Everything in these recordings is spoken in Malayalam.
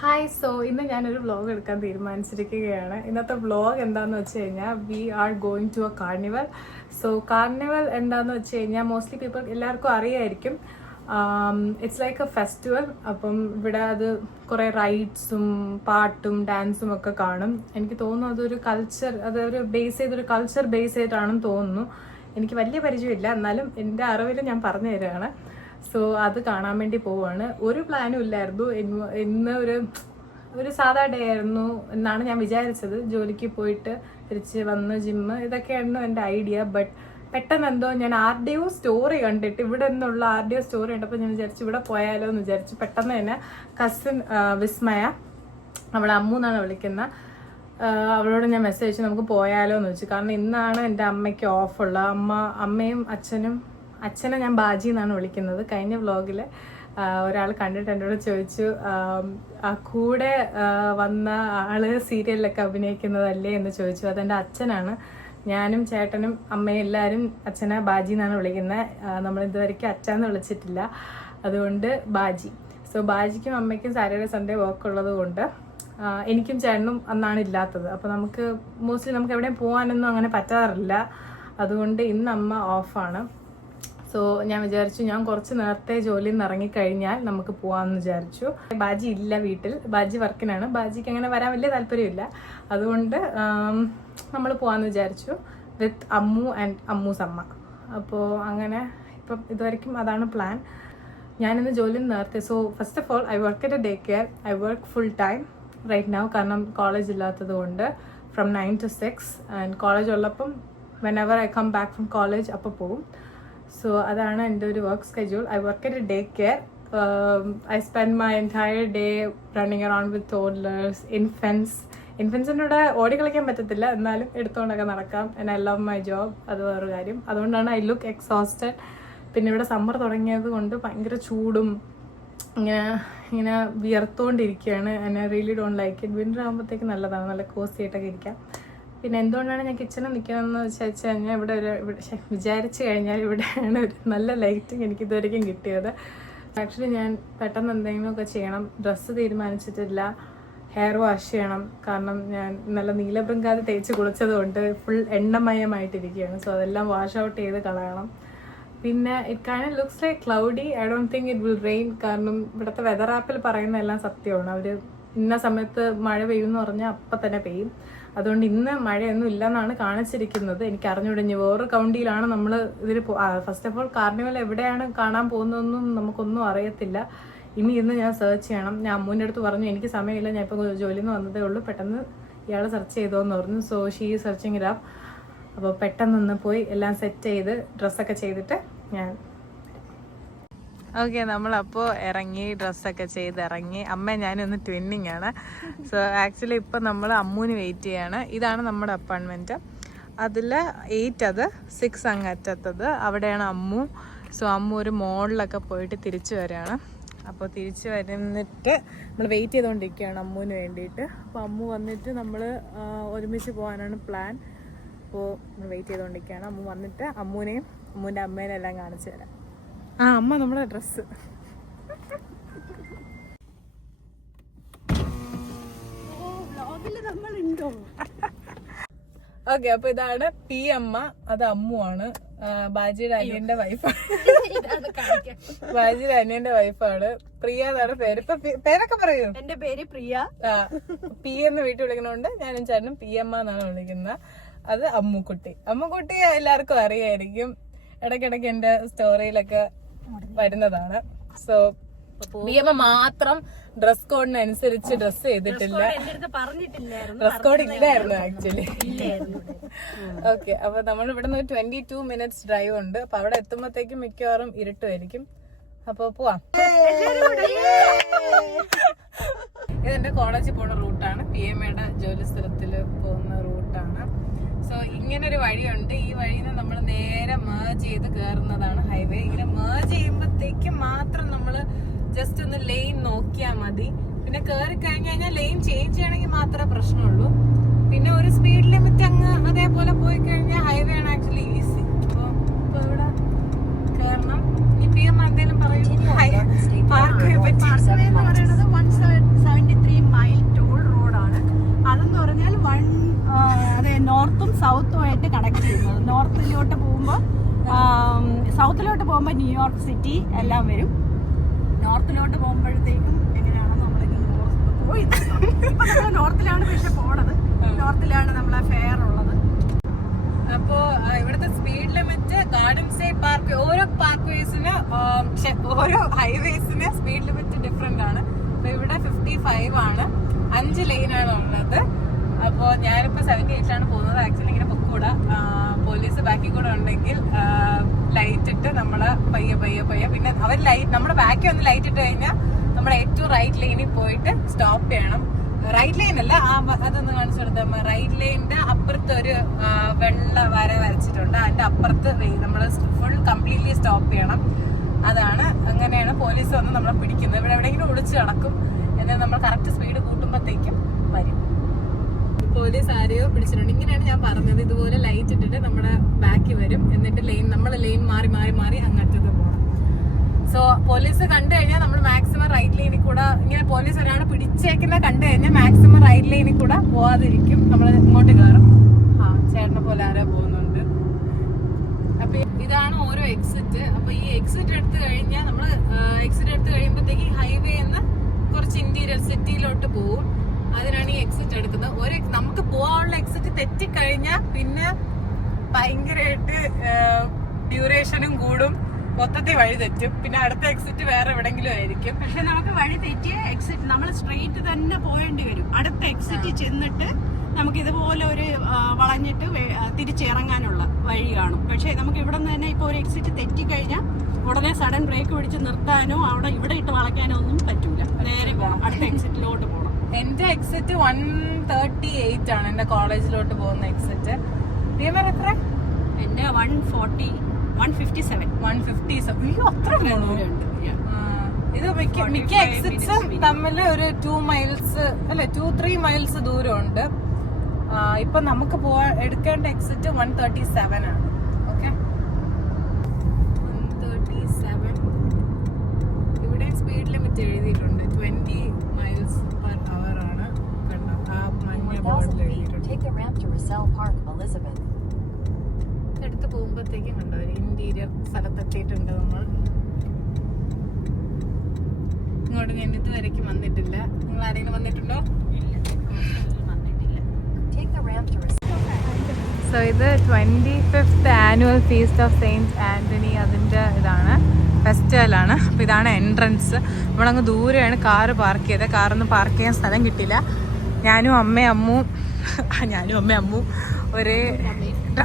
ഹായ്. സോ ഇന്ന് ഞാനൊരു വ്ളോഗ് എടുക്കാൻ തീരുമാനിച്ചിരിക്കുകയാണ്. ഇന്നത്തെ വ്ളോഗ് എന്താണെന്ന് വെച്ച് കഴിഞ്ഞാൽ we are going to a carnival. So carnival എന്താണെന്ന് വെച്ച് കഴിഞ്ഞാൽ മോസ്റ്റ്ലി പീപ്പിൾ എല്ലാവർക്കും അറിയായിരിക്കും. It's like a festival. അപ്പം ഇവിടെ അത് കുറേ റൈഡ്സും പാട്ടും ഡാൻസും ഒക്കെ കാണും. എനിക്ക് തോന്നുന്നു അതൊരു കൾച്ചർ, അതൊരു കൾച്ചർ ബേസ് ചെയ്തിട്ടാണെന്ന് തോന്നുന്നു. എനിക്ക് വലിയ പരിചയമില്ല, എന്നാലും എൻ്റെ അറിവിൽ ഞാൻ പറഞ്ഞു തരികയാണ്. സോ അത് കാണാൻ വേണ്ടി പോവാണ്. ഒരു പ്ലാനും ഇല്ലായിരുന്നു. ഇന്ന് ഒരു സാധാ ഡേ ആയിരുന്നു എന്നാണ് ഞാൻ വിചാരിച്ചത്. ജോലിക്ക് പോയിട്ട് തിരിച്ച് വന്ന് ജിമ്മ് ഇതൊക്കെയായിരുന്നു എൻ്റെ ഐഡിയ. ബട്ട് പെട്ടെന്ന് എന്തോ ഞാൻ ആരുടെയോ സ്റ്റോറി കണ്ടിട്ട്, ഇവിടെ നിന്നുള്ള ആരുടെയോ സ്റ്റോറി കണ്ടപ്പോൾ ഞാൻ വിചാരിച്ചു ഇവിടെ പോയാലോ എന്ന് വിചാരിച്ചു. പെട്ടെന്ന് തന്നെ കസിൻ വിസ്മയ, അവളെ അമ്മു എന്നാണ് വിളിക്കുന്നത്, അവളോട് ഞാൻ മെസ്സേജ് അയച്ചു നമുക്ക് പോയാലോ എന്ന് വെച്ചു. കാരണം ഇന്നാണ് എൻ്റെ അമ്മയ്ക്ക് ഓഫുള്ള. അമ്മയും അച്ഛനെ ഞാൻ ബാജി എന്നാണ് വിളിക്കുന്നത്. കഴിഞ്ഞ വ്ളോഗിൽ ഒരാൾ കണ്ടിട്ട് എന്നോട് ചോദിച്ചു, കൂടെ വന്ന ആള് സീരിയലിലൊക്കെ അഭിനയിക്കുന്നതല്ലേ എന്ന് ചോദിച്ചു. അതെൻ്റെ അച്ഛനാണ്. ഞാനും ചേട്ടനും അമ്മയും എല്ലാവരും അച്ഛനെ ബാജി എന്നാണ് വിളിക്കുന്നത്. നമ്മൾ ഇതുവരെയ്ക്കും അച്ഛന്ന് വിളിച്ചിട്ടില്ല, അതുകൊണ്ട് ബാജി. സോ ബാജിക്കും അമ്മയ്ക്കും സാറ്റർഡേ സൺഡേ വർക്ക് ഉള്ളത് കൊണ്ട് എനിക്കും ചേട്ടനും അന്നാണ് ഇല്ലാത്തത്. അപ്പോൾ നമുക്ക് എവിടെയും പോകാനൊന്നും അങ്ങനെ പറ്റാറില്ല. അതുകൊണ്ട് ഇന്ന് അമ്മ ഓഫാണ്. സോ ഞാൻ വിചാരിച്ചു ഞാൻ കുറച്ച് നേരത്തെ ജോലിയിൽ നിന്ന് ഇറങ്ങിക്കഴിഞ്ഞാൽ നമുക്ക് പോകാമെന്ന് വിചാരിച്ചു. ബാജി ഇല്ല വീട്ടിൽ, ബാജി വർക്കിനാണ്. ബാജിക്ക് അങ്ങനെ വരാൻ വലിയ താല്പര്യമില്ല. അതുകൊണ്ട് നമ്മൾ പോകാമെന്ന് വിചാരിച്ചു വിത്ത് അമ്മു ആൻഡ് അമ്മൂസ് അമ്മ. അപ്പോൾ അങ്ങനെ ഇപ്പം ഇതുവരെയ്ക്കും അതാണ് പ്ലാൻ. ഞാനിന്ന് ജോലിയിൽ നിന്ന് നേരത്തെ. So first of all I work at a day care. I work full time right now. കാരണം കോളേജ് ഇല്ലാത്തത് കൊണ്ട് ഫ്രം 9 to 6. ആൻഡ് കോളേജ് ഉള്ളപ്പം whenever I come back from college അപ്പോൾ പോകും. സോ അതാണ് എൻ്റെ ഒരു work schedule. I work at a day care. I spend my entire day running around with toddlers, ഇൻഫൻസിൻ്റെ കൂടെ ഓടി കളിക്കാൻ പറ്റത്തില്ല, എന്നാലും എടുത്തുകൊണ്ടൊക്കെ നടക്കാം. And I love my job. അത് വേറൊരു കാര്യം. അതുകൊണ്ടാണ് ഐ ലുക്ക് എക്സോസ്റ്റഡ്. പിന്നെ ഇവിടെ സമ്മർ തുടങ്ങിയത് കൊണ്ട് ഭയങ്കര ചൂടും ഇങ്ങനെ വിയർത്തുകൊണ്ടിരിക്കുകയാണ്. And I really don't like it. Winter ആകുമ്പോഴത്തേക്ക് നല്ലതാണ്, നല്ല കോസി ആയിട്ടൊക്കെ ഇരിക്കാം. പിന്നെ എന്തുകൊണ്ടാണ് ഞാൻ കിച്ചണിൽ നിൽക്കണമെന്ന് വെച്ച് കഴിഞ്ഞാൽ ഇവിടെ വിചാരിച്ചു കഴിഞ്ഞാൽ ഇവിടെയാണ് ഒരു നല്ല ലൈറ്റിങ് എനിക്ക് ഇതുവരെയ്ക്കും കിട്ടിയത്. ആക്ച്വലി ഞാൻ പെട്ടെന്ന് എന്തെങ്കിലുമൊക്കെ ചെയ്യണം. ഡ്രസ്സ് തീരുമാനിച്ചിട്ടില്ല. ഹെയർ വാഷ് ചെയ്യണം. കാരണം ഞാൻ നല്ല നീലബൃങ്കാതി തേച്ച് കുളിച്ചത് കൊണ്ട് ഫുൾ എണ്ണമയമായിട്ടിരിക്കുകയാണ്. സോ അതെല്ലാം വാഷ് ഔട്ട് ചെയ്ത് കളയണം. പിന്നെ it kind of looks like cloudy. I don't think it will rain. കാരണം ഇവിടുത്തെ വെതർ ആപ്പിൽ പറയുന്ന എല്ലാം സത്യമാണ്. അവർ ഇന്ന സമയത്ത് മഴ പെയ്യുമെന്ന് പറഞ്ഞാൽ അപ്പം തന്നെ പെയ്യും. അതുകൊണ്ട് ഇന്ന് മഴയൊന്നും ഇല്ലെന്നാണ് കാണിച്ചിരിക്കുന്നത്. എനിക്ക് അറിഞ്ഞുടഞ്ഞു വേറൊരു കൗണ്ടിയിലാണ് നമ്മൾ ഇതിൽ. ഫസ്റ്റ് ഓഫ് ഓൾ കാർണിവൽ എവിടെയാണ് കാണാൻ പോകുന്നതെന്നും നമുക്കൊന്നും അറിയത്തില്ല. ഇന്ന് ഞാൻ സെർച്ച് ചെയ്യണം. ഞാൻ അമ്മൂൻ്റെ അടുത്ത് പറഞ്ഞു എനിക്ക് സമയമില്ല, ഞാൻ ഇപ്പോൾ ജോലിയിൽ നിന്ന് വന്നതേ ഉള്ളൂ, പെട്ടെന്ന് ഇയാൾ സെർച്ച് ചെയ്തോന്ന് പറഞ്ഞു. So she searching it up. അപ്പോൾ പെട്ടെന്നൊന്ന് പോയി എല്ലാം സെറ്റ് ചെയ്ത് ഡ്രസ്സൊക്കെ ചെയ്തിട്ട് ഞാൻ ഓക്കെ. നമ്മളപ്പോൾ ഇറങ്ങി, ഡ്രസ്സൊക്കെ ചെയ്ത് ഇറങ്ങി. അമ്മ ഞാനൊന്ന് ട്വിന്നിങ് ആണ്. സോ ആക്ച്വലി ഇപ്പം നമ്മൾ അമ്മൂന് വെയിറ്റ് ചെയ്യാണ്. ഇതാണ് നമ്മുടെ അപ്പാർട്ട്മെൻറ്റ്. അതിൽ 8, അത് 6 അങ്ങ് അറ്റത്തത്, അവിടെയാണ് അമ്മു. സോ അമ്മു ഒരു മോളിലൊക്കെ പോയിട്ട് തിരിച്ചു വരികയാണ്. അപ്പോൾ തിരിച്ച് വരുന്നിട്ട് നമ്മൾ വെയിറ്റ് ചെയ്തുകൊണ്ടിരിക്കുകയാണ് അമ്മൂന് വേണ്ടിയിട്ട്. അപ്പോൾ അമ്മു വന്നിട്ട് നമ്മൾ ഒരുമിച്ച് പോകാനാണ് പ്ലാൻ. അപ്പോൾ നമ്മൾ വെയിറ്റ് ചെയ്തുകൊണ്ടിരിക്കുകയാണ്. അമ്മു വന്നിട്ട് അമ്മൂനെയും അമ്മൂൻ്റെ അമ്മേനെയും എല്ലാം കാണിച്ചു തരാം. അമ്മ നമ്മുടെ ഡ്രസ്സ്. ഓക്കെ, അപ്പൊ ഇതാണ് പി അമ്മ, അത് അമ്മു ആണ്. ബാജിയുടെ അനിയന്റെ വൈഫാണ്. ബാജിയുടെ അനിയന്റെ വൈഫാണ്. പ്രിയ എന്നാണ് പേര്. ഇപ്പൊ പേരൊക്കെ പറയൂ. എന്റെ പേര് പ്രിയ. പി എന്ന് വീട്ടിൽ വിളിക്കണോണ്ട് ഞാനും ചേട്ടനും പി അമ്മ എന്നാണ് വിളിക്കുന്നത്. അത് അമ്മുക്കുട്ടി. അമ്മുക്കുട്ടി എല്ലാവർക്കും അറിയായിരിക്കും, ഇടയ്ക്കിടയ്ക്ക് എന്റെ സ്റ്റോറിയിലൊക്കെ വരുന്നതാണ്. സോ പി അമ്മ മാത്രം ഡ്രസ് കോഡിനനുസരിച്ച് ഡ്രസ് ചെയ്തിട്ടില്ല. ഡ്രസ് കോഡ് ഇല്ലായിരുന്നു ആക്ച്വലി. ഓക്കെ, അപ്പൊ നമ്മൾ ഇവിടെ നിന്ന് 22 minutes ഡ്രൈവ് ഉണ്ട്. അപ്പൊ അവിടെ എത്തുമ്പോഴത്തേക്കും മിക്കവാറും ഇരുട്ടുമായിരിക്കും. അപ്പൊ പോവാം. ഇതെന്റെ കോളേജിൽ പോകുന്ന റൂട്ടാണ്. പി എം എയുടെ ജോലി സ്ഥലത്തില് പോകുന്ന റൂട്ടാണ്. സോ ഇങ്ങനൊരു വഴിയുണ്ട്. ഈ വഴിയിൽ നിന്ന് നമ്മൾ നേരെ മേർജ് ചെയ്ത് കയറുന്നതാണ് ഹൈവേ. ഇങ്ങനെ മേർജ് ചെയ്യുമ്പോഴത്തേക്കും മാത്രം നമ്മൾ ജസ്റ്റ് ഒന്ന് ലെയിൻ നോക്കിയാൽ മതി. പിന്നെ കയറി കഴിഞ്ഞ് കഴിഞ്ഞാൽ ലെയിൻ ചേഞ്ച് ചെയ്യണമെങ്കിൽ മാത്രമേ പ്രശ്നമുള്ളൂ. പിന്നെ ഒരു സ്പീഡ് ലിമിറ്റ് അങ്ങ് അതേപോലെ പോയി കഴിഞ്ഞാൽ ഹൈവേ ആണ് ആക്ച്വലി ഈസി. അപ്പോൾ ഇവിടെ കയറണം. ഈ പി എം എന്തെങ്കിലും പറയും പാർക്കിനെ പറ്റി. 173 നോർത്തിലോട്ട് പോകുമ്പോൾ സൗത്തിലോട്ട് പോകുമ്പോൾ ന്യൂയോർക്ക് സിറ്റി എല്ലാം വരും. നോർത്തിലോട്ട് പോകുമ്പോഴത്തേക്കും എങ്ങനെയാണെന്ന് നമ്മളിനി പോയി ഇപ്പൊ നമ്മൾ നോർത്തിലാണ് പക്ഷെ പോണത്. നോർത്തിലാണ് നമ്മളെ ഫെയർ ഉള്ളത്. അപ്പോ ഇവിടുത്തെ speed limit garden state park ഓരോ പാർക്ക് വേസിന് ഓരോ ഹൈവേസിന് സ്പീഡ് ലിമിറ്റ് ഡിഫറെന്റ് ആണ്. അപ്പൊ ഇവിടെ 55 ആണ്. 5 ലൈനാണ് ഉള്ളത്. അപ്പോ ഞാനിപ്പോ 78 ആണ് പോകുന്നത്. ആക്ച്വലി ഇങ്ങനെ പൊക്കൂടാ, പോലീസ് ബാക്കിൽ കൂടെ ഉണ്ടെങ്കിൽ ലൈറ്റ് ഇട്ട് നമ്മള് പയ്യെ പിന്നെ അവർ ലൈറ്റ് നമ്മുടെ ബാക്കിൽ വന്ന് ലൈറ്റ് ഇട്ട് കഴിഞ്ഞാൽ നമ്മൾ ഏറ്റവും റൈറ്റ് ലൈനിൽ പോയിട്ട് സ്റ്റോപ്പ് ചെയ്യണം. റൈറ്റ് ലൈൻ അല്ല, അതൊന്ന് കാണിച്ചു കൊടുത്താൽ റൈറ്റ് ലൈനിന്റെ അപ്പുറത്ത് ഒരു വെള്ള വര വരച്ചിട്ടുണ്ട്. അതിന്റെ അപ്പുറത്ത് നമ്മൾ ഫുൾ കംപ്ലീറ്റ്ലി സ്റ്റോപ്പ് ചെയ്യണം. അങ്ങനെയാണ് പോലീസ് വന്ന് നമ്മളെ പിടിക്കുന്നത്. ഇവിടെ എവിടെയെങ്കിലും ഒളിച്ച് നടക്കും. എന്നാൽ നമ്മൾ കറക്റ്റ് സ്പീഡ് കൂട്ടുമ്പോഴത്തേക്കും വരും. പോലീസ് ആരെയോ പിടിച്ചിട്ടുണ്ട്. ഇങ്ങനെയാണ് ഞാൻ പറഞ്ഞത്. ഇതുപോലെ ലൈറ്റ് ഇട്ടിട്ട് നമ്മുടെ ബാക്കിൽ വരും. എന്നിട്ട് നമ്മളെ ലൈൻ മാറി അങ്ങറ്റത്ത് പോകണം. സോ പോലീസ് കണ്ടു കഴിഞ്ഞാൽ നമ്മൾ മാക്സിമം റൈറ്റ് ലൈനിൽ കൂടെ ഇങ്ങനെ പോലീസ് ഒരാൾ പിടിച്ചേക്കുന്ന കണ്ടു കഴിഞ്ഞാൽ മാക്സിമം റൈറ്റ് ലൈനിൽ കൂടെ പോവാതിരിക്കും. നമ്മൾ ഇങ്ങോട്ട് കയറും. ചേട്ടനെ പോലെ ആരോ പോകുന്നുണ്ട്. അപ്പൊ ഇതാണ് ഓരോ എക്സിറ്റ്. അപ്പൊ ഈ എക്സിറ്റ് എടുത്തു കഴിഞ്ഞാൽ നമ്മള് എക്സിറ്റ് എടുത്തു കഴിയുമ്പോഴത്തേക്ക് ഹൈവേ എന്ന് കുറച്ച് ഇന്റീരിയർ സിറ്റിയിലോട്ട് പോകും. അതിനാണ് ഈ എക്സിറ്റ് എടുക്കുന്നത്. നമുക്ക് പോകാനുള്ള എക്സിറ്റ് തെറ്റിക്കഴിഞ്ഞാൽ പിന്നെ ഭയങ്കരമായിട്ട് ഡ്യൂറേഷനും കൂടും. മൊത്തത്തിൽ വഴി തെറ്റും. പിന്നെ അടുത്ത എക്സിറ്റ് വേറെ എവിടെങ്കിലും ആയിരിക്കും. പക്ഷെ നമുക്ക് വഴി തെറ്റിയ എക്സിറ്റ് നമ്മൾ സ്ട്രെയിറ്റ് തന്നെ പോയേണ്ടി വരും. അടുത്ത എക്സിറ്റ് ചെന്നിട്ട് നമുക്ക് ഇതുപോലെ ഒരു വളഞ്ഞിട്ട് തിരിച്ചിറങ്ങാനുള്ള വഴി കാണും. പക്ഷെ നമുക്ക് ഇവിടെ നിന്ന് തന്നെ ഇപ്പൊ ഒരു എക്സിറ്റ് തെറ്റിക്കഴിഞ്ഞാൽ ഉടനെ സഡൻ ബ്രേക്ക് പിടിച്ച് നിർത്താനോ ഇവിടെ ഇട്ട് വളയ്ക്കാനോ ഒന്നും പറ്റൂല. നേരെ പോകണം, അടുത്ത എക്സിറ്റിലോട്ട് പോകണം. എന്റെ എക്സിറ്റ് 138 ആണ്. എന്റെ കോളേജിലോട്ട് പോകുന്ന എക്സിറ്റ്. എത്ര? എന്റെ 140 157. അയ്യോ, അത്ര ദൂരമുണ്ട്. ഇത് മിക്ക എക്സിറ്റ്സും തമ്മിൽ ഒരു 2 മൈൽസ് അല്ലെ 2-3 മൈൽസ് ദൂരമുണ്ട്. ഇപ്പൊ നമുക്ക് എടുക്കേണ്ട എക്സിറ്റ് 137 ആണ്. ഓക്കെ, 137. ഇവിടെ സ്പീഡ് ലിമിറ്റ് എഴുതിയിട്ടുണ്ട് 20 മൈൽസ് പെർ അവർ ആണ്. കണ്ടോ, ആ മഞ്ഞ ബോർഡിൽ എഴുതിയിട്ടുണ്ട്. എടുത്ത് പോകുമ്പോഴത്തേക്കും കണ്ടോ ഇന്റീരിയർ സ്ഥലത്തെത്തിയിട്ടുണ്ട് നമ്മൾ. ഇങ്ങോട്ട് ഞാൻ ഇതുവരേക്കും വന്നിട്ടില്ല. നിങ്ങൾ ആരെങ്കിലും വന്നിട്ടുണ്ടോ? സോ ഇത് 25th annual feast of Saint Antony അതിൻ്റെ ഇതാണ്, ഫെസ്റ്റിവലാണ്. അപ്പോൾ ഇതാണ് എൻട്രൻസ്. നമ്മളങ്ങ് ദൂരെയാണ് കാറ് പാർക്ക് ചെയ്തത്. കാറൊന്നും പാർക്ക് ചെയ്യാൻ സ്ഥലം കിട്ടിയില്ല. ഞാനും അമ്മയും അമ്മു ഒരേ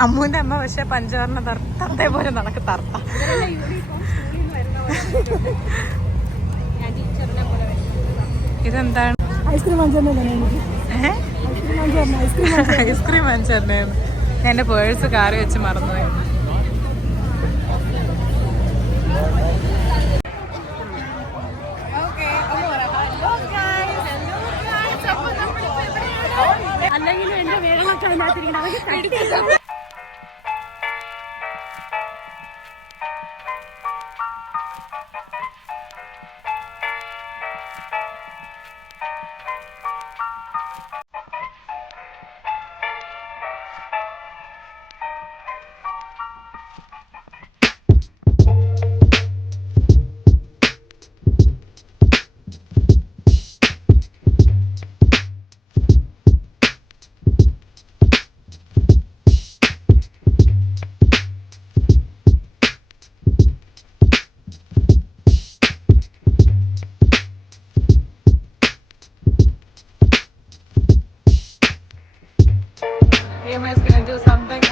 അമ്മുവിൻ്റെ അമ്മ പക്ഷെ പഞ്ചവർണ്ണ തർത്തേ പോലെ നടക്ക് തർത്ത. ഇതെന്താണ്? ഐസ്ക്രീം വാങ്ങിച്ചേർന്നേ. ഞാൻ എൻ്റെ പേഴ്സ് കാറി വെച്ച് മറന്നുപോയി. അല്ലെങ്കിലും എന്റെ വേഗമൊക്കെ അതിനകത്തിരിക്കണം.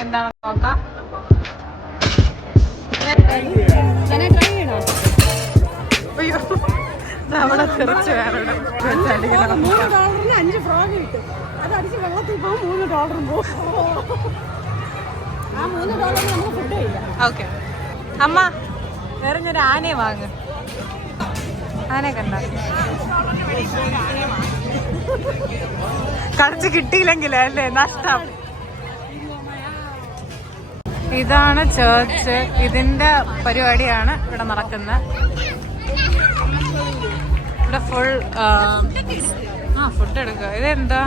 എന്താണെന്ന് നോക്കാം. അവിടെ തെറിച്ച് വേറെ $3 5 ഫ്രോഗ് കിട്ടും. അത് അടിച്ച് വെള്ളത്തിൽ പോകും. $3 പോകും. ആ $3 നമുക്ക് ഫുഡ് കഴിക്കാം. ഓക്കെ അമ്മ, വേറെ ഞാൻ ആനയെ വാങ്ങ്. ആനയെ കണ്ട കളിച്ച് കിട്ടിയില്ലെങ്കിലേ അല്ലേ നഷ്ടം. ഇതാണ് ചേർച്ച്. ഇതിന്റെ പരിപാടിയാണ് ഇവിടെ നടക്കുന്നത്. ഇവിടെ ഫുൾ ഫുഡ് എടുക്കുക. ഇതെന്താ?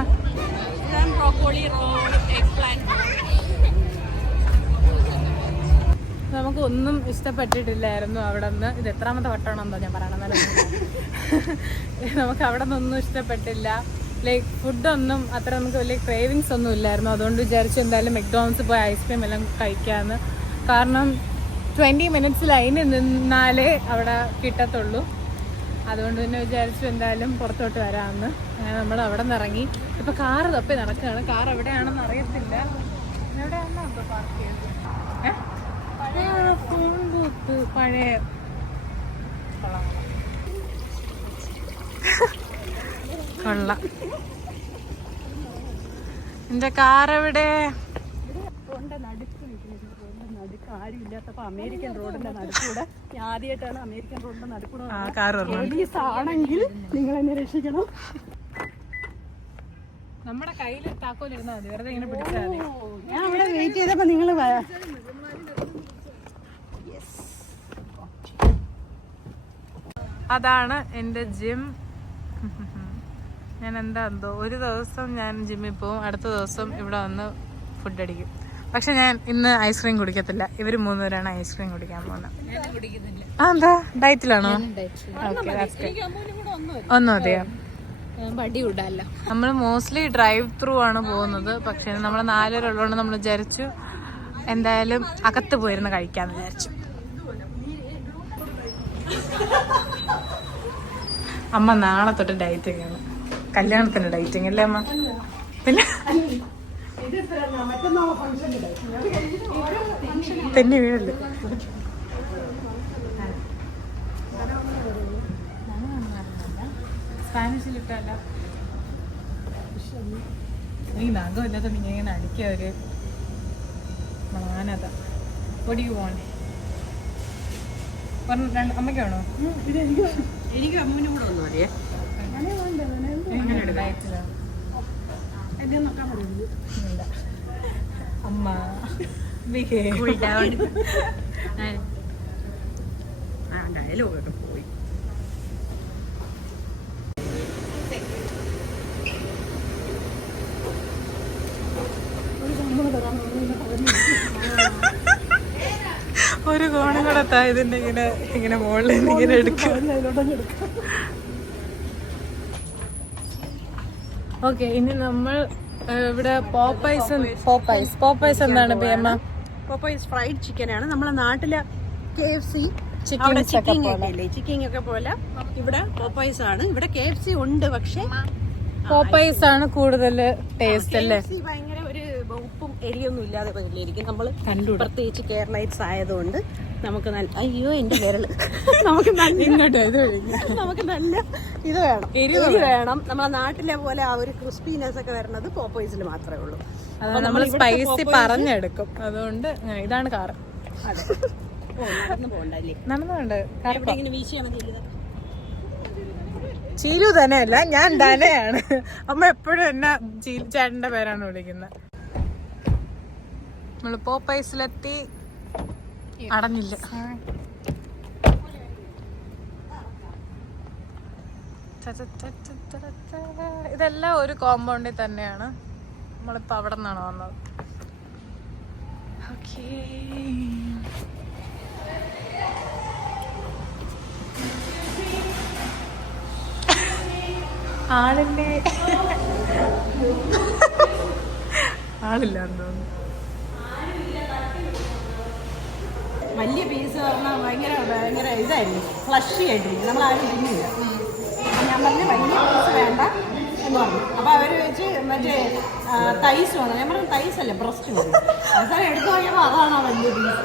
നമുക്ക് ഒന്നും ഇഷ്ടപ്പെട്ടിട്ടില്ലായിരുന്നു അവിടെ നിന്ന്. ഇത് എത്രാമത്തെ വട്ടമാണെന്നോ ഞാൻ പറയണമെന്നല്ല. നമുക്ക് അവിടെ നിന്നൊന്നും ഇഷ്ടപ്പെട്ടില്ല. ലൈക്ക് ഫുഡൊന്നും അത്ര നമുക്ക് വലിയ ക്രേവിങ്സ് ഒന്നും ഇല്ലായിരുന്നു. അതുകൊണ്ട് വിചാരിച്ചു എന്തായാലും മെക്ഡോണൽസ് പോയി ഐസ്ക്രീം എല്ലാം കഴിക്കാമെന്ന്. കാരണം 20 മിനിറ്റ്സ് ലൈനിൽ നിന്നാലേ അവിടെ കിട്ടത്തുള്ളൂ. അതുകൊണ്ട് തന്നെ വിചാരിച്ചു എന്തായാലും പുറത്തോട്ട് വരാമെന്ന്. നമ്മൾ അവിടെ നിന്ന് ഇറങ്ങി. ഇപ്പോൾ കാറ് തപ്പി നടക്കുകയാണ്. കാർ എവിടെയാണെന്ന് അറിയത്തില്ല. എവിടെയാണെന്നോ ഇപ്പോൾ പാർക്ക് ചെയ്തത്. ഫോൺ ബൂത്ത് പഴയ കൊള്ളാം. എന്റെ കാർ എവിടെ? ആരും ഇല്ലാത്തപ്പോ അമേരിക്കൻ റോഡിന്റെ നടുക്കൂടെ ഞാൻ ആദ്യമായിട്ടാണ് അമേരിക്കൻ റോഡിന്റെ നടുക്കൂടെ ആണെങ്കിൽ നിങ്ങൾ എന്നെ രക്ഷിക്കണം. നമ്മുടെ കയ്യിൽ താക്കോലിരുന്നാ മതി, വെറുതെ ഇങ്ങനെ പിടിച്ചാൽ മതി. ഞാൻ അവിടെ വെയിറ്റ് ചെയ്തപ്പോ നിങ്ങൾ അതാണ് എൻ്റെ ജിം. ഞാൻ എന്തോ ഒരു ദിവസം ഞാൻ ജിമ്മിൽ പോവും, അടുത്ത ദിവസം ഇവിടെ വന്ന് ഫുഡ് അടിക്കും. പക്ഷെ ഞാൻ ഇന്ന് ഐസ്ക്രീം കുടിക്കത്തില്ല. ഇവർ 3 പേരാണ് ഐസ്ക്രീം കുടിക്കാൻ പോകുന്നത്. എന്താ ഡയറ്റിലാണോ? ഒന്നും അതെയോ? നമ്മൾ മോസ്റ്റ്ലി ഡ്രൈവ് ത്രൂ ആണ് പോകുന്നത്. പക്ഷെ നമ്മൾ 4 പേരുള്ളതുകൊണ്ട് നമ്മൾ വിചാരിച്ചു എന്തായാലും അകത്ത് പോയിരുന്ന് കഴിക്കാന്ന് വിചാരിച്ചു. അമ്മ നാളെ തൊട്ട് ഡയറ്റിംഗ് ആണ്. കല്യാണത്തിന് ഡയറ്റിംഗ് അല്ലേ അമ്മ? പിന്നെ തന്നെ വീഴല്ലേ. സ്പാനിഷിലിട്ടല്ല ഈ നഖമില്ലാത്ത ഇങ്ങനെ അടിക്കുക ഒരു മാനത. പൊടി പോണേ അമ്മയ്ക്കാണോ? എനിക്ക് അമ്മൂനും കൂടെ ഒന്നും അറിയേ. അമ്മ ഡയലോഗൊക്കെ പോയി. ഒരു കോണം കൂടെ എത്താ ഇതിന്റെ ഇങ്ങനെ മുകളിൽ ഇങ്ങനെ എടുക്കും. ഓക്കെ, ഇനി നമ്മൾ ഇവിടെ പോപ്പൈസ് എന്താണ് പേമ്മ? പോപ്പൈസ് ഫ്രൈഡ് ചിക്കൻ ആണ്. നമ്മുടെ നാട്ടിലെ KFC ചിക്കിങ് ഒക്കെ പോലെ ഇവിടെ പോപ്പൈസ് ആണ്. ഇവിടെ KFC ഉണ്ട്, പക്ഷെ പോപ്പൈസ് ആണ് കൂടുതൽ ടേസ്റ്റ് അല്ലേ? ഭയങ്കര ഒരു ഉപ്പും എരിയൊന്നും ഇല്ലാതെ പോയിരിക്കും. നമ്മൾ പ്രത്യേകിച്ച് കേരളൈറ്റ്സ് ആയതുകൊണ്ട് നമുക്ക് നല്ല അയ്യോ എന്റെ കേരള നമുക്ക് നമുക്ക് നല്ല ഇത് വേണം, എരി വേണം. നമ്മളെ നാട്ടിലെ പോലെ ആ ഒരു ക്രിസ്പിനെസ് ഒക്കെ വരുന്നത് പോപ്പൈസിൽ മാത്രമേ ഉള്ളൂ. നമ്മൾ സ്പൈസി പറഞ്ഞെടുക്കും. അതുകൊണ്ട് ഇതാണ് കാറ്. നടന്നു പോകണ്ടല്ലേ? നടന്നുകൊണ്ട് ഇങ്ങനെ വീശിയാൽ മതി. ചീലു തന്നെയല്ല, ഞാൻ ധനയാണ്. അമ്മ എപ്പോഴും എന്നെ ചേട്ടന്റെ പേരാണ് വിളിക്കുന്നത്. നമ്മള് പോപ്പൈസിലെത്തി. അടഞ്ഞില്ല. ഇതെല്ലാം ഒരു കോമ്പൗണ്ടിൽ തന്നെയാണ്. നമ്മളിപ്പോ അവിടെ നിന്നാണ് വന്നത്. ഓക്കേ, ആളില്ലേ? ആളില്ല തോന്നുന്നു. വലിയ പീസ് പറഞ്ഞാൽ ഭയങ്കര ഇതായിരുന്നു, ഫ്ലഷി ആയിട്ടിരിക്കും. നമ്മളാരും തിന്നില്ല. ഞാൻ പറഞ്ഞു വലിയ പീസ് വേണ്ട എന്ന് പറഞ്ഞു. അപ്പോൾ അവർ വെച്ച് മറ്റേ തൈസ് വേണം. ഞാൻ പറഞ്ഞു തൈസ് അല്ലേ, ബ്രസ്റ്റ് വേണം. അവസാനം എടുത്തു നോക്കിയപ്പോൾ അതാണ് വലിയ പീസ്.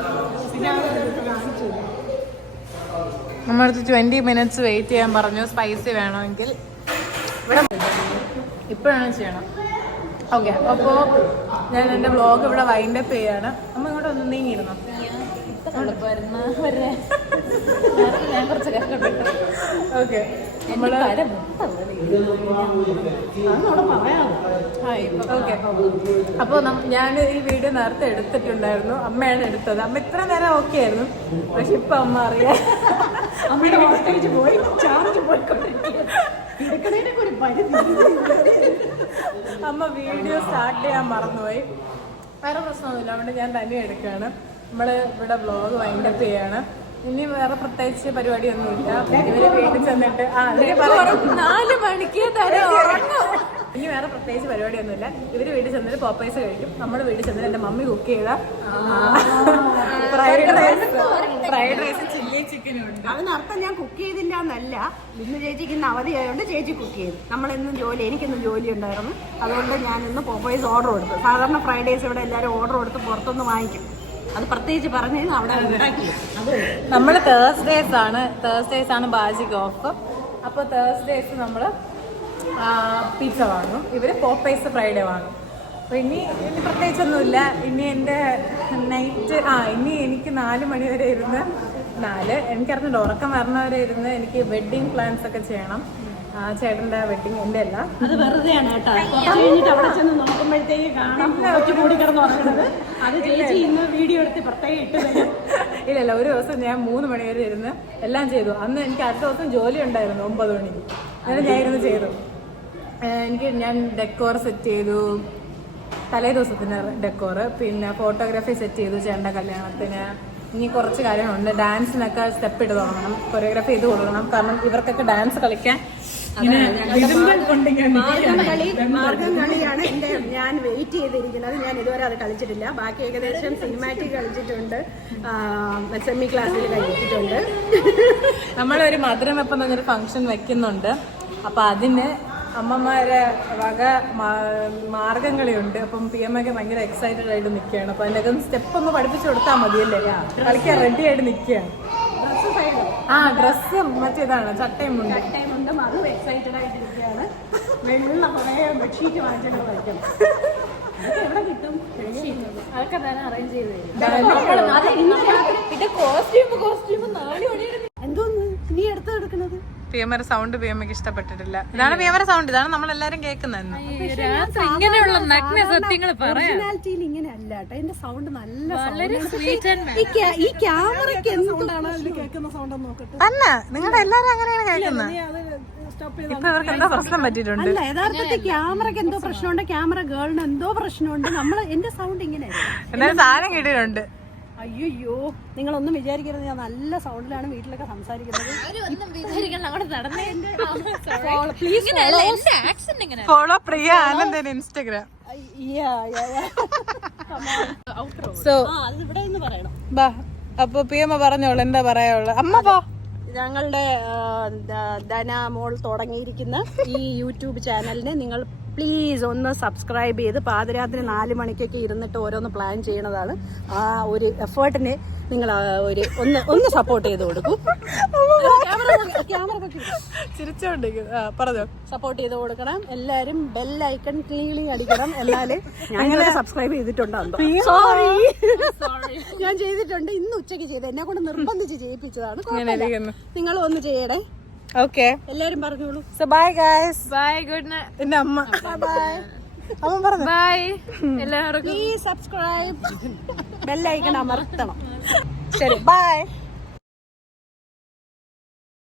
പിന്നെ കാണിച്ചു. നമ്മളടുത്ത് 20 മിനിറ്റ്സ് വെയിറ്റ് ചെയ്യാൻ പറഞ്ഞു, സ്പൈസി വേണമെങ്കിൽ. ഇവിടെ ഇപ്പോഴാണ് ചെയ്യണം. ഓക്കെ, അപ്പോൾ ഞാൻ എൻ്റെ വ്ളോഗ് ഇവിടെ വൈൻഡപ്പ് ചെയ്യാണ്. അമ്മ ഇങ്ങോട്ട് ഒന്ന് നീങ്ങിയിരുന്നോ? ഞാൻ കുറച്ച് കഷ്ടപ്പെട്ടു. ഓക്കെ, നമ്മൾ ഓക്കെ. അപ്പോൾ ഞാൻ ഈ വീഡിയോ നേരത്തെ എടുത്തിട്ടുണ്ടായിരുന്നു. അമ്മയാണ് എടുത്തത്. അമ്മ ഇത്ര നേരം ഓക്കെ ആയിരുന്നു, പക്ഷെ ഇപ്പൊ അമ്മ അറിയാം അമ്മയുടെ വോൾട്ടേജ് പോയി, ചാർജ് അമ്മ വീഡിയോ സ്റ്റാർട്ട് ചെയ്യാൻ മറന്നുപോയി. വേറെ പ്രശ്നമൊന്നുമില്ല, അതുകൊണ്ട് ഞാൻ തന്നെ എടുക്കുകയാണ്. നമ്മള് ഇവിടെ വ്ലോഗ് വൈൻഡപ്പ് ചെയ്യാണ്. ഇനി വേറെ പ്രത്യേകിച്ച് പരിപാടിയൊന്നുമില്ല. ഇവര് വീട്ടിൽ ചെന്നിട്ട് 4 മണിക്ക് ഇനി വേറെ പ്രത്യേകിച്ച് പരിപാടിയൊന്നുമില്ല. ഇവര് വീട്ടിൽ ചെന്നിട്ട് പോപ്പൈസ് കഴിക്കും. നമ്മുടെ വീട്ടിൽ ചെന്നിട്ട് എന്റെ മമ്മി കുക്ക് ചെയ്ത ഫ്രൈഡ് റൈസ് ചില്ലി ചിക്കനും ഉണ്ട്. അതിനർത്ഥം ഞാൻ കുക്ക് ചെയ്തില്ല എന്നല്ല. ഇന്ന് ചേച്ചിക്ക് ഇന്ന് അവധിയായതുകൊണ്ട് ചേച്ചി കുക്ക് ചെയ്തു. നമ്മളിന്നും എനിക്കിന്നും ജോലി ഉണ്ടായിരുന്നു. അതുകൊണ്ട് ഞാൻ ഇന്ന് പോപ്പൈസ് ഓർഡർ കൊടുത്തു. സാധാരണ ഫ്രൈഡേസ് ഇവിടെ എല്ലാവരും ഓർഡർ കൊടുത്ത് പുറത്തുനിന്ന് വാങ്ങിക്കും. അത് പ്രത്യേകിച്ച് പറഞ്ഞു അവിടെ ഉണ്ടാക്കി. നമ്മൾ തേഴ്സ്ഡേസ് ആണ് ബാജിക്ക് ഓഫ്. അപ്പോൾ തേഴ്സ്ഡേസ് നമ്മൾ പിസ്സ വാങ്ങും. ഇവര് പോപ്പൈസ് ഫ്രൈഡേ വാങ്ങും. അപ്പോൾ ഇനി പ്രത്യേകിച്ചൊന്നുമില്ല. ഇനി എൻ്റെ നൈറ്റ് ഇനി എനിക്ക് 4 മണി വരെ ഇരുന്ന് എനിക്കറിഞ്ഞിട്ട് ഉറക്കം വരണവരെ ഇരുന്ന് എനിക്ക് വെഡ്ഡിങ് പ്ലാൻസ് ഒക്കെ ചെയ്യണം. ചേട്ടൻ്റെ വെഡ്ഡിങ് എൻ്റെ അല്ല, അത് വെറുതെയാണ് കേട്ടോ. കഴിഞ്ഞിട്ട് അവിടെ ചെന്ന് നോക്കുമ്പോഴത്തേക്ക് കാണാം കൂടി കിടന്ന് ഉറങ്ങുന്നത്. അത് ചേച്ചി ഇന്ന് വീഡിയോ എടുത്ത് പ്രത്യേകം ഇട്ട് തരും. ഇല്ലല്ല, ഒരു ദിവസം ഞാൻ 3 മണി വരെ ഇരുന്ന് എല്ലാം ചെയ്തു. അന്ന് എനിക്ക് അടുത്ത ദിവസം ജോലി ഉണ്ടായിരുന്നു 9 മണിക്ക്. അങ്ങനെ ഞാൻ ഇരുന്ന് ചെയ്തു. ഞാൻ ഡെക്കോർ സെറ്റ് ചെയ്തു, തലേ ദിവസത്തിന് ഡെക്കോർ, പിന്നെ ഫോട്ടോഗ്രാഫി സെറ്റ് ചെയ്തു ചേട്ടൻ്റെ കല്യാണത്തിന്. ഇനി കുറച്ച് കാര്യങ്ങളുണ്ട്. ഡാൻസിനൊക്കെ സ്റ്റെപ്പ് ഇട്ട് തുടങ്ങണം, കൊറിയോഗ്രാഫി ചെയ്ത് കൊടുക്കണം. കാരണം ഇവർക്കൊക്കെ ഡാൻസ് കളിക്കാൻ മാർഗം കളിയാണ് ഞാൻ വെയിറ്റ് ചെയ്തിരിക്കുന്നത്. ഞാൻ ഇതുവരെ അത് കളിച്ചിട്ടില്ല. ബാക്കി ഏകദേശം സിനിമാറ്റിക് കളിച്ചിട്ടുണ്ട്, സെമി ക്ലാസ്സിൽ കളിച്ചിട്ടുണ്ട്. നമ്മളൊരു മധുരം വെപ്പം എന്ന് പറഞ്ഞൊരു ഫംഗ്ഷൻ വെക്കുന്നുണ്ട്. അപ്പൊ അതിന് അമ്മമാരെ വക മാർഗംകളിയുണ്ട്. അപ്പം PM ഒക്കെ ഭയങ്കര എക്സൈറ്റഡ് ആയിട്ട് നിൽക്കുകയാണ്. അപ്പൊ അതിനൊക്കെ സ്റ്റെപ്പ് ഒന്ന് പഠിപ്പിച്ചു കൊടുത്താൽ മതിയല്ലേ, കളിക്കാൻ റെഡി ആയിട്ട് നിൽക്കുകയാണ്. ഡ്രസ്സ് മറ്റേതാണ് ചട്ടയും ഉണ്ട്. അതും എക്സൈറ്റഡ് ആയിട്ടിരിക്കുകയാണ്. വെള്ള കുറേ ബെഡ്ഷീറ്റ് വാങ്ങിച്ചിട്ട് കളിക്കണം. എവിടെ കിട്ടും? അതൊക്കെ തന്നെ അറേഞ്ച് ചെയ്ത് തരും. കോസ്റ്റ്യൂം 4 മണിയുടെ എന്തോന്ന് നീ എടുത്ത് എടുക്കുന്നത്? PMR സൗണ്ട് PMക്ക് ഇഷ്ടപ്പെട്ടിട്ടില്ല. ഇതാണ് PMR സൗണ്ട്, ഇതാണ് നമ്മളെല്ലാരും കേൾക്കുന്നത്. ഇങ്ങനെയുള്ള നഗ്ന സത്യങ്ങൾ പറയാം. ഇങ്ങനെ അല്ല കേട്ടോ, എന്റെ സൗണ്ട് നല്ല ഈ ക്യാമറയ്ക്ക് സൗണ്ടാണ് അതിൽ കേൾക്കുന്ന സൗണ്ട് നോക്കട്ടെ. അല്ല, നിങ്ങളുടെ എല്ലാരും അങ്ങനെയാണ് കേൾക്കുന്നത്. ഇപ്പൊ ഇവർക്ക് എന്താ പ്രശ്നം പറ്റിയിട്ടുണ്ട്? അല്ല, യഥാർത്ഥത്തിൽ ക്യാമറയ്ക്ക് എന്തോ പ്രശ്നമുണ്ട്, ക്യാമറ ഗേളിന് എന്തോ പ്രശ്നമുണ്ട്. എന്റെ സൗണ്ട് ഇങ്ങനെ എന്തായാലും സാധനം കിട്ടിയിട്ടുണ്ട്. അയ്യോ, നിങ്ങളൊന്നും വിചാരിക്കരുത്, ഞാൻ നല്ല സൗണ്ടിലാണ് വീട്ടിലൊക്കെ സംസാരിക്കുന്നത്. ഫോളോ പ്രിയ ആനന്ദൻ ഇൻസ്റ്റഗ്രാം. സോ ഇവിടെ നിന്ന് പറയണം. അപ്പൊ PM പറഞ്ഞോളൂ, എന്താ പറയാനുള്ള. അമ്മ പോ. ഞങ്ങളുടെ ധന മോൾ തുടങ്ങിയിരിക്കുന്ന ഈ യൂട്യൂബ് ചാനലിനെ നിങ്ങൾ പ്ലീസ് ഒന്ന് സബ്സ്ക്രൈബ് ചെയ്ത് പാതിരാത്രി 4 മണിക്കൊക്കെ ഇരുന്നിട്ട് ഓരോന്ന് പ്ലാൻ ചെയ്യണതാണ്. ആ ഒരു എഫേർട്ടിനെ നിങ്ങൾ ഒന്ന് സപ്പോർട്ട് ചെയ്ത് കൊടുക്കും. പറഞ്ഞോ, സപ്പോർട്ട് ചെയ്ത് കൊടുക്കണം. എല്ലാരും ബെൽ ഐക്കൺ ക്ലീലി അടിക്കണം. എന്നാലേ ഞാൻ സബ്സ്ക്രൈബ് ചെയ്തിട്ടുണ്ടോ? സോറി, ഞാൻ ചെയ്തിട്ടുണ്ട്. ഇന്ന് ഉച്ചയ്ക്ക് ചെയ്ത് എന്നെ കൊണ്ട് നിർബന്ധിച്ച് ചെയ്യിപ്പിച്ചതാണ്. നിങ്ങളും ഒന്ന് ചെയ്യണേ. ഓക്കെ, എല്ലാരും പറഞ്ഞോളൂ. So bye guys. Bye, good night. എന്റെ അമ്മ ബൈ. അമ്മ പറഞ്ഞു ബൈ എല്ലാവർക്കും. പ്ലീസ് സബ്സ്ക്രൈബ്, ബെൽ ഐക്കൺ അമർത്തണം. ശരി, ബൈ.